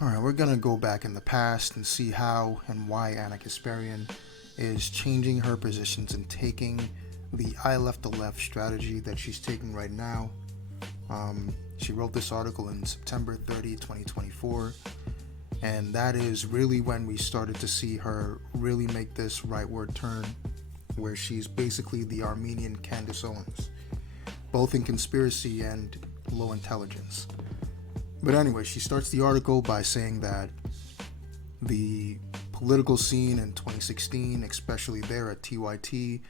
All right, we're going to go back in the past and see how and why Ana Kasparian is changing her positions and taking the I left the left strategy that she's taking right now. She wrote this article in September 30, 2024, and that is really when we started to see her really make this rightward turn, where she's basically the Armenian Candace Owens, both in conspiracy and low intelligence. But anyway, she starts the article by saying that the political scene in 2016, especially there at TYT,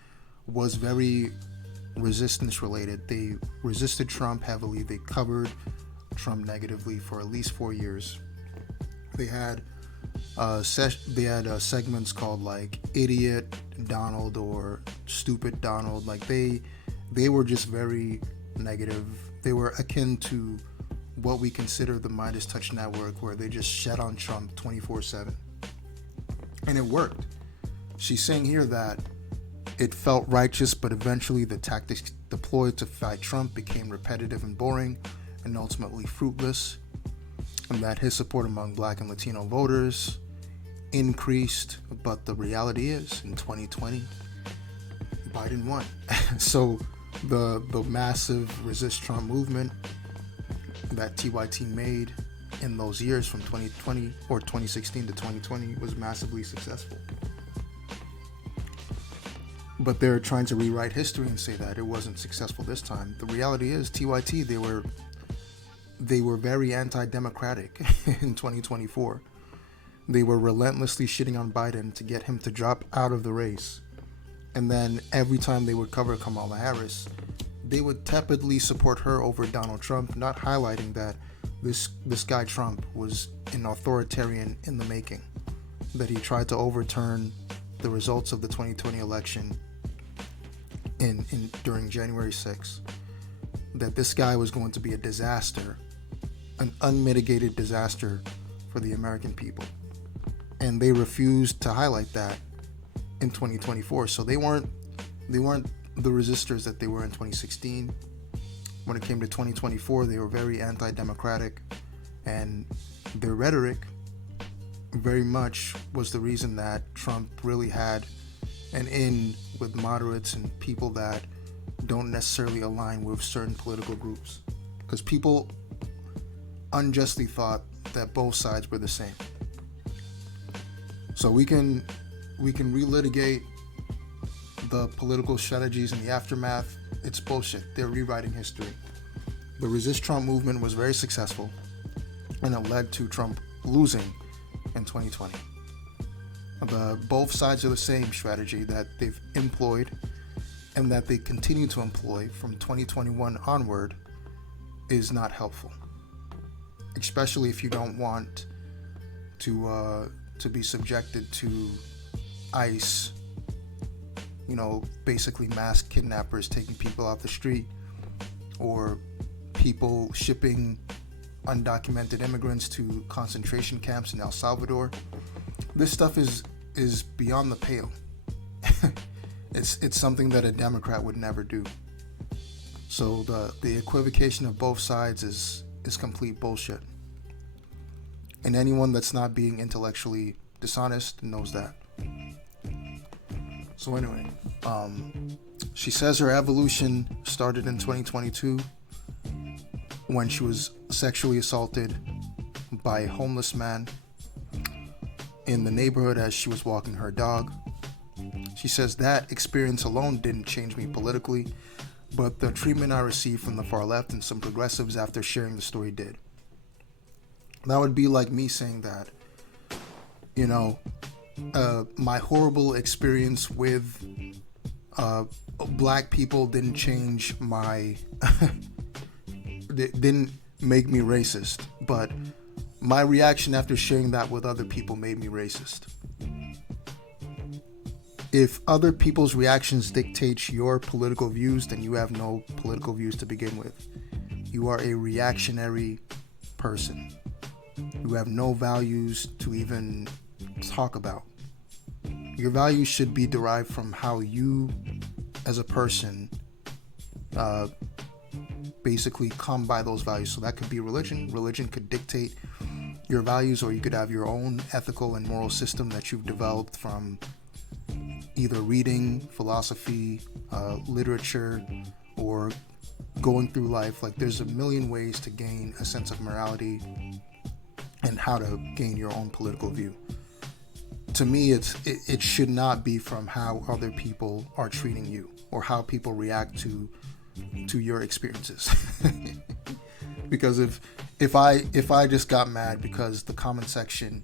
was very resistance related. They resisted Trump heavily. They covered Trump negatively for at least 4 years. They had segments called like Idiot Donald or Stupid Donald. Like they were just very negative. They were akin to what we consider the Midas Touch Network, where they just shed on Trump 24/7. And it worked. She's saying here that it felt righteous, but eventually the tactics deployed to fight Trump became repetitive and boring and ultimately fruitless, and that his support among Black and Latino voters increased. But the reality is, in 2020, Biden won. So the massive resist Trump movement that TYT made in those years from 2020 or 2016 to 2020 was massively successful. But they're trying to rewrite history and say that it wasn't successful this time. The reality is, TYT, they were very anti-democratic in 2024. They were relentlessly shitting on Biden to get him to drop out of the race. And then every time they would cover Kamala Harris, they would tepidly support her over Donald Trump, not highlighting that this guy Trump was an authoritarian in the making, that he tried to overturn the results of the 2020 election during January 6th, that this guy was going to be a disaster, an unmitigated disaster for the American people. And they refused to highlight that in 2024. So they weren't the resistors that they were in 2016. When it came to 2024, they were very anti-democratic, and their rhetoric very much was the reason that Trump really had an in with moderates and people that don't necessarily align with certain political groups, because people unjustly thought that both sides were the same. So we can relitigate the political strategies in the aftermath. It's bullshit. They're rewriting history. The Resist Trump movement was very successful, and it led to Trump losing in 2020. Both sides are the same strategy that they've employed and that they continue to employ from 2021 onward is not helpful, especially if you don't want to be subjected to ICE, basically mass kidnappers taking people off the street, or people shipping undocumented immigrants to concentration camps in El Salvador. This stuff is beyond the pale. It's something that a Democrat would never do. So the equivocation of both sides is complete bullshit. And anyone that's not being intellectually dishonest knows that. So anyway, she says her evolution started in 2022 when she was sexually assaulted by a homeless man in the neighborhood as she was walking her dog. She says that experience alone didn't change me politically, but the treatment I received from the far left and some progressives after sharing the story did. That would be like me saying that, my horrible experience with black people didn't change didn't make me racist, but my reaction after sharing that with other people made me racist. If other people's reactions dictate your political views, then you have no political views to begin with. You are a reactionary person. You have no values to even talk about. Your values should be derived from how you, as a person, basically come by those values. So that could be religion. Religion could dictate your values, or you could have your own ethical and moral system that you've developed from either reading, philosophy, literature, or going through life. Like, there's a million ways to gain a sense of morality and how to gain your own political view. To me, it should not be from how other people are treating you or how people react to your experiences. Because if I just got mad because the comment section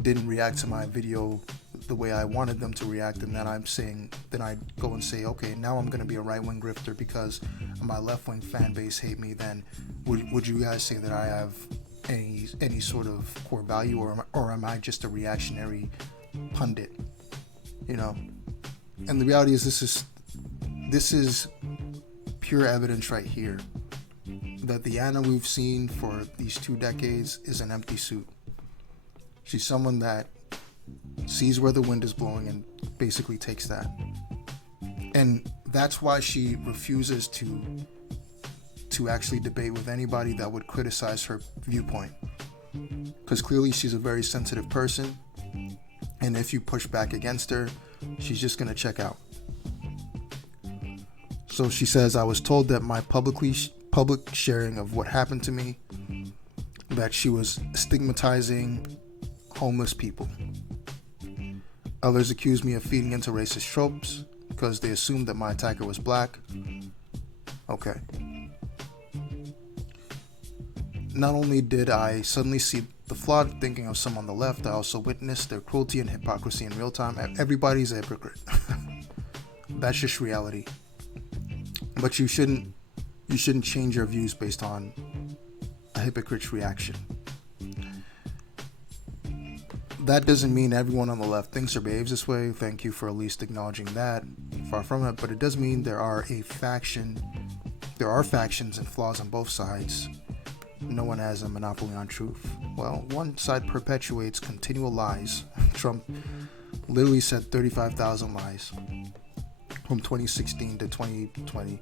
didn't react to my video the way I wanted them to react, and then I go and say, okay, now I'm gonna be a right-wing grifter because my left-wing fan base hate me, then would you guys say that I have any sort of core value, or am I just a reactionary pundit? You know? And the reality is, this is pure evidence right here that the Ana we've seen for these 2 decades is an empty suit. She's someone that sees where the wind is blowing and basically takes that. And that's why she refuses to actually debate with anybody that would criticize her viewpoint. Because clearly she's a very sensitive person, and if you push back against her, she's just going to check out. So she says, I was told that my public sharing of what happened to me, that she was stigmatizing homeless people. Others accused me of feeding into racist tropes because they assumed that my attacker was black. Okay. Not only did I suddenly see the flawed thinking of some on the left, I also witnessed their cruelty and hypocrisy in real time. Everybody's a hypocrite. That's just reality. But you shouldn't change your views based on a hypocrite's reaction. That doesn't mean everyone on the left thinks or behaves this way. Thank you for at least acknowledging that. Far from it, but it does mean there are factions and flaws on both sides. No one has a monopoly on truth. Well, one side perpetuates continual lies. Trump literally said 35,000 lies from 2016 to 2020,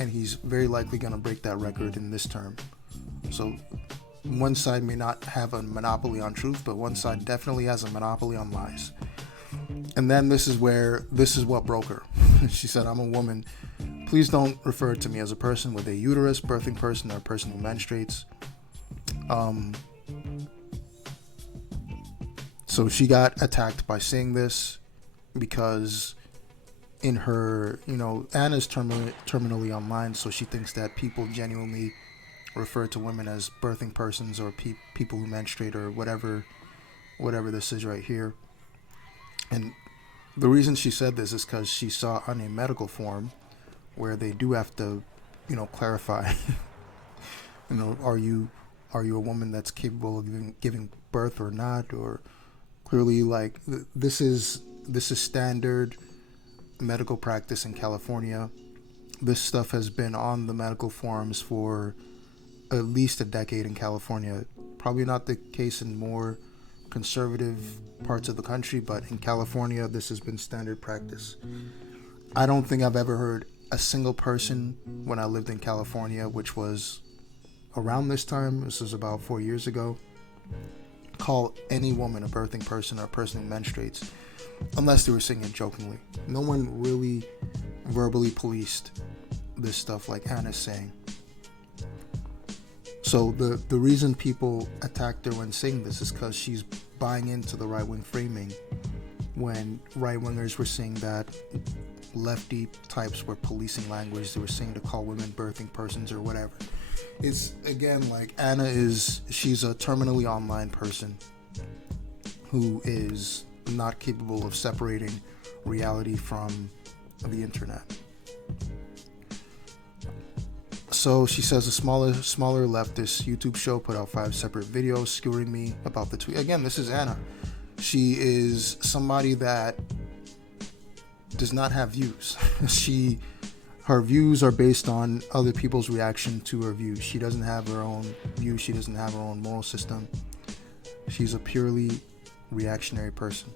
and he's very likely going to break that record in this term. So one side may not have a monopoly on truth, but one side definitely has a monopoly on lies. And then this is what broke her. She said, I'm a woman. Please don't refer to me as a person with a uterus, birthing person, or a person who menstruates. So she got attacked by saying this because in her, Anna's terminally online, so she thinks that people genuinely refer to women as birthing persons or people who menstruate or whatever this is right here. And the reason she said this is because she saw on a medical form where they do have to, clarify, are you a woman that's capable of giving birth or not? Or clearly, like, this is standard medical practice in California. This stuff has been on the medical forums for at least a decade in California. Probably not the case in more conservative parts of the country, but in California, this has been standard practice. I don't think I've ever heard a single person when I lived in California, which was around this time, this was about 4 years ago, call any woman a birthing person or a person who menstruates, unless they were saying it jokingly. No one really verbally policed this stuff like Anna's saying. So the reason people attacked her when saying this is because she's buying into the right-wing framing when right-wingers were saying that lefty types were policing language. They were saying to call women birthing persons or whatever. It's, again, like, she's a terminally online person who is not capable of separating reality from the internet. So she says a smaller leftist YouTube show put out 5 separate videos skewering me about the tweet. Again, this is Ana. She is somebody that does not have views. Her views are based on other people's reaction to her views. She doesn't have her own views. She doesn't have her own moral system. She's a purely reactionary person.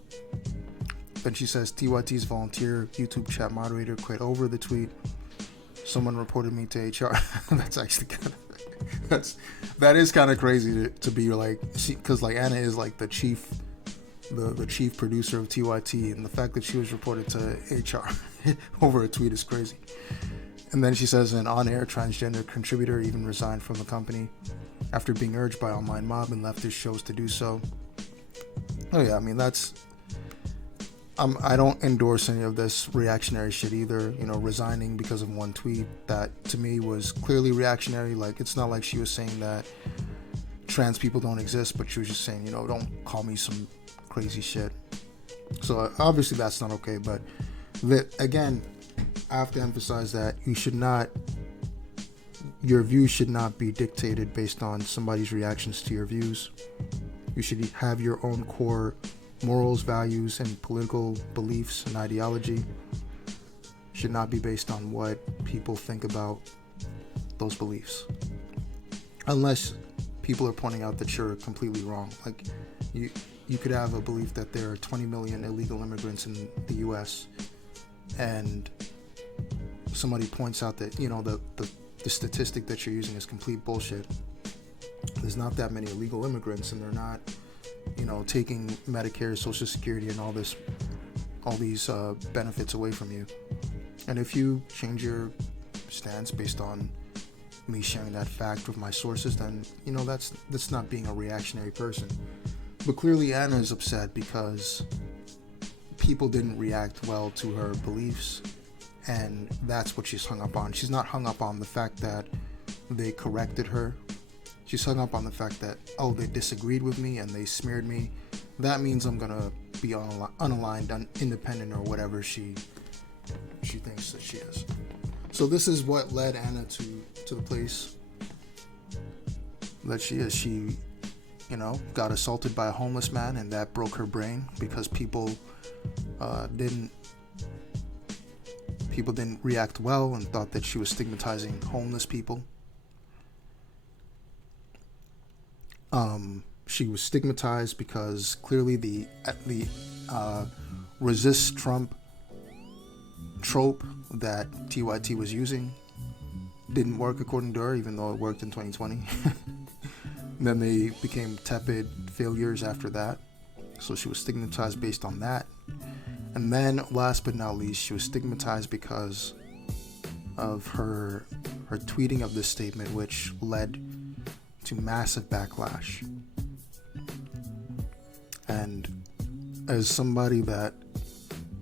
Then she says TYT's volunteer YouTube chat moderator quit over the tweet. Someone reported me to HR. That's actually good. That is kind of crazy to be like, because like Ana is like the chief producer of TYT, and the fact that she was reported to HR over a tweet is crazy. And then she says an on-air transgender contributor even resigned from the company after being urged by online mob and leftist shows to do so. Oh yeah, I mean I don't endorse any of this reactionary shit either. You know, resigning because of one tweet that to me was clearly reactionary. Like, it's not like she was saying that trans people don't exist, but she was just saying, you know, don't call me some crazy shit. So obviously that's not okay. But again, I have to emphasize that your views should not be dictated based on somebody's reactions to your views. You should have your own core morals, values, and political beliefs and ideology. Should not be based on what people think about those beliefs. Unless people are pointing out that you're completely wrong. Like, you could have a belief that there are 20 million illegal immigrants in the US, and somebody points out that, you know, the statistic that you're using is complete bullshit. There's not that many illegal immigrants, and they're not, you know, taking Medicare, Social Security, and all these benefits away from you. And if you change your stance based on me sharing that fact with my sources, then, you know, that's not being a reactionary person. But clearly Ana is upset because people didn't react well to her beliefs, and that's what she's hung up on. She's not hung up on the fact that they corrected her. She's hung up on the fact that, oh, they disagreed with me and they smeared me. That means I'm gonna be unaligned, independent, or whatever she thinks that she is. So this is what led Ana to the place that she is. She, you know, got assaulted by a homeless man, and that broke her brain because people didn't react well and thought that she was stigmatizing homeless people. She was stigmatized because clearly the resist Trump trope that TYT was using didn't work according to her, even though it worked in 2020. Then they became tepid failures after that. So she was stigmatized based on that. And then, last but not least, she was stigmatized because of her tweeting of this statement, which led to massive backlash. And as somebody that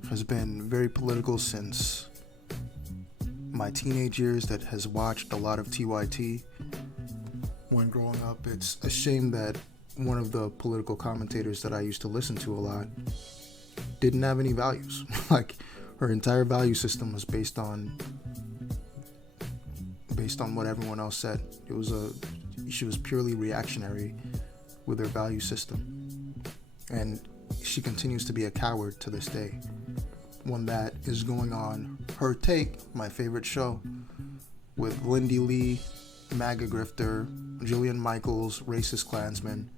has been very political since my teenage years, that has watched a lot of TYT when growing up, it's a shame that one of the political commentators that I used to listen to a lot didn't have any values. Like, her entire value system was based on what everyone else said. She was purely reactionary with her value system, and she continues to be a coward to this day. One that is going on Her Take, my favorite show, with Lindy Lee, MAGA grifter, Jillian Michaels, racist Klansman,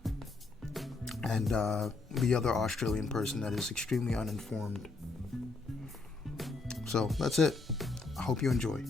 and the other Australian person that is extremely uninformed. So that's it. I hope you enjoy.